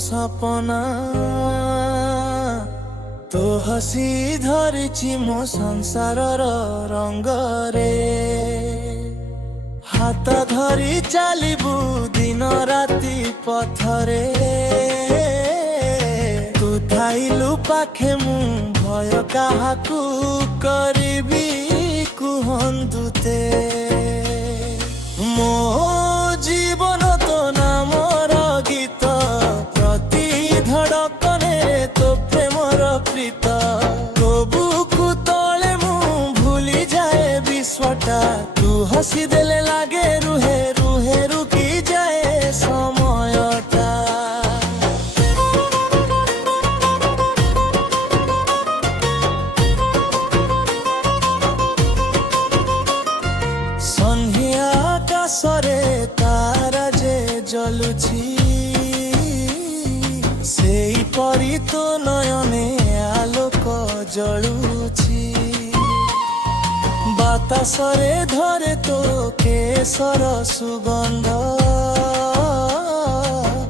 सपना तो हसी धरिछि मो संसारर रंगरे हाथ धरी चलिबू दिन राति पथरे तू थाइलु पाखे मु भय काहाकू करिबी कुहंदुते मो जीवन तो नामर गीत प्रति धड़कने तो प्रेमर प्रीत तो बुकु तले मु भूली जाए विश्वटा तू हसी देले लागे रुहे रुहे रुकी जाए समयटा संध्या आकाशरे तारा जे जलुछि सेई परी तो नयने आलोक जलुछि बातासरे धरे तो केसर सुगंध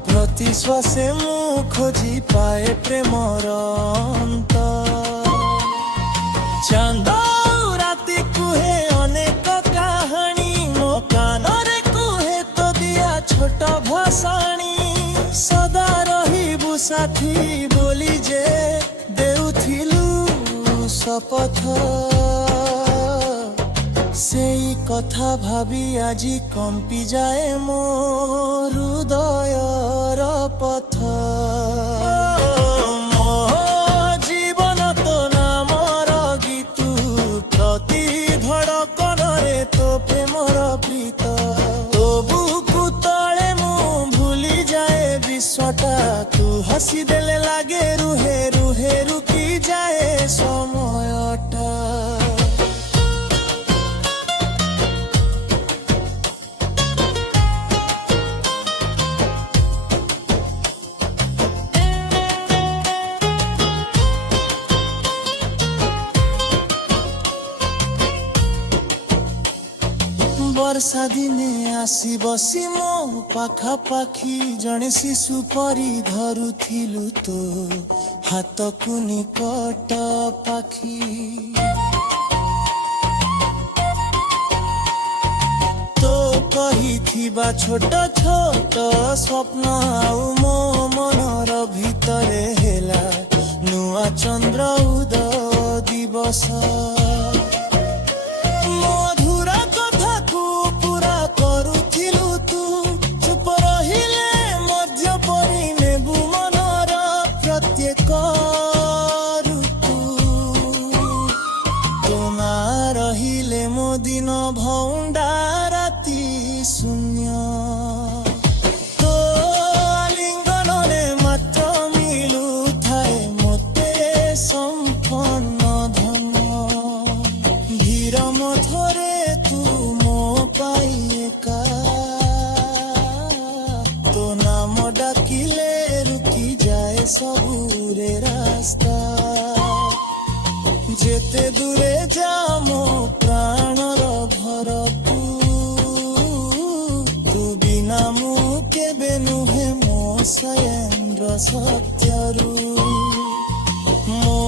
प्रति श्वासे मु खोजी पाए प्रेमर अंत चांद राति कुहे अनेक कहानी मो कानरे कुहे तो दिया छोट भाषाणी सदा रहिबु साथी बोली जे देउथिलु शपथ सेई कथा भाबी आजी कंपी जाए मो हृदयर पथ मो जीवन तो नामर गीतु प्रति धड़कनरे तो प्रेमर प्रीत तो बुकु तले मु भूली जाए विश्वटा तू हसी देले लागे रुहे रुहे रुकी जाए समयटा वर्षा दिने आसी बसी मो पाखा पाखी जने शिशु परी धरुथिलु तो हाथ को निकट पाखी तो कहिथिबा छोट छोट स्वप्न आउ मो मनर भितरे हेला नुआ चंद्र उदय दिवस रहिले मो दिन भौंडा राति शून्य तो आलिंगनरे मात्र मिलु थाए मते संपन्न धन धीर मथरे तू मो पाई एका तो नाम डाकिले रुकी जाए सबुरे रास्ता जेते दूरे जा मो प्राणर घरकू तू बिना मु केबे नुहे मो सयेन्द्र सत्यरू मो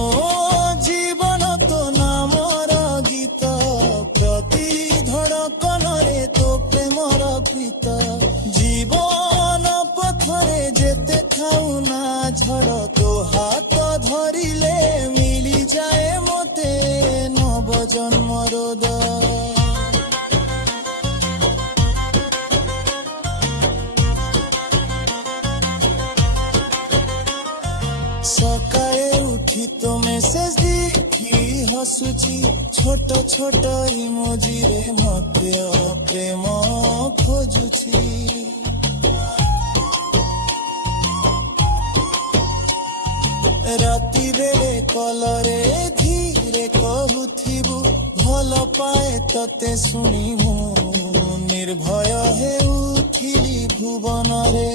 जीवन तो नामर गीत प्रति धड़कनरे तो प्रेमर प्रीत जीवन पथरे जेते खाऊ ना झड़ तो हाथ धरिले मिली जाए मते नव जन्मर सकाळे उठी तो मेसेज देखी हसुची छोट छोट इमोजी रे मध्य प्रेम खोजुची राति बेले कलरे धीरे कहूथिबु भल पाए तते शुणी मु निर्भय हे उठिली भुवन रे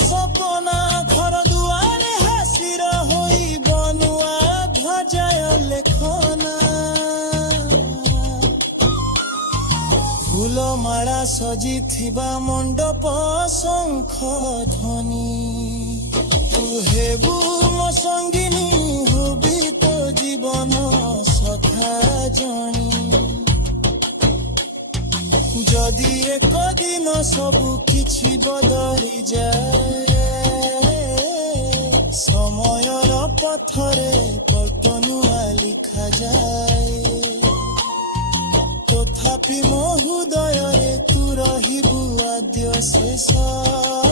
सपना घर दुआरे हासिर होई बनुआ ध्वजाय लेखना फूल ମାଳା ସଜିଥିବା ମଣ୍ଡପ ଶଙ୍ଖ ଧ୍ୱନି ତୁ ହେବୁ ମୋ ସଙ୍ଗିନୀ ହବି ତୋ ଜୀବନ ସଖା ଜଣୀ ଯଦି ଏକ ଦିନ ସବୁ କିଛି ବଦଳି ଯାଏ ସମୟର ପଥରେ ଗଳ୍ପ ନୂଆ ଲେଖାଯାଏ ତଥାପି ମୋ ହୃଦୟରେ ତୁ ରହିବୁ ଆଦ୍ୟ ଶେଷ